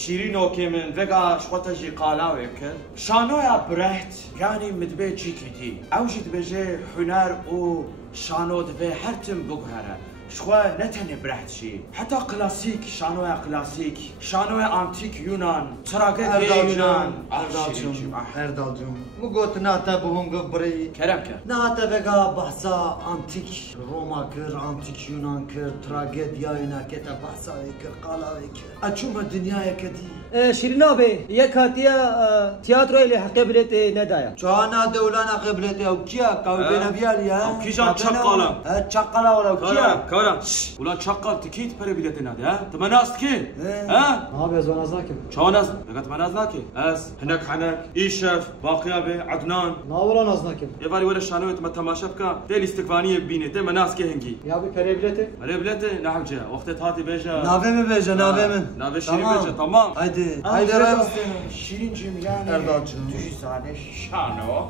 شیرین اوکی من وگا شخوتا جی قالاوی بکر شانویا برهت يعني مدبي جيكيتي اوجد بجي حنار او شانو دبي هرتم بقهره شخوا نتني برهتشي حتى كلاسيك شانويا كلاسيك شانويا انتيك يونان تراجيدي يونان Erdalcığım, bu got nata buhum gıbrı. Kerem ke Nata vega bahsa antik Roma kır, antik Yunan kır, tragedya Yunan kete bahsa kır, kala kır. Açuma dünyaya kedi. شیرین آبی یک هاتیه تیاترو ایلی حقی بلیتی ندایا Çağına devlana kıbleti o kiya kavga nabiyal ya. Kişan çakkalam. Çakkala ola kiya. Karam ulan çakkal tikit para biletine hadi ha تمناست ki ha آبی از وانازنا کم شوناز لقد تمنازنا ki اس هناك حنك ايشف باقي ابي عدنان ناورا نازنا کم يبالي ولا شانوت ما تماشى بكا دي الاستقبانيه بينه دي مناس كي هنجي یا بی کری بلیتی ربلته نحو جا وقت هاتي بيجا Nave mi beje nave mi? نافي شيرين بيجا تمام Haydi. Haydi Erdal. شيرين جيم يعني Erdalcığım. تجي سانه شانو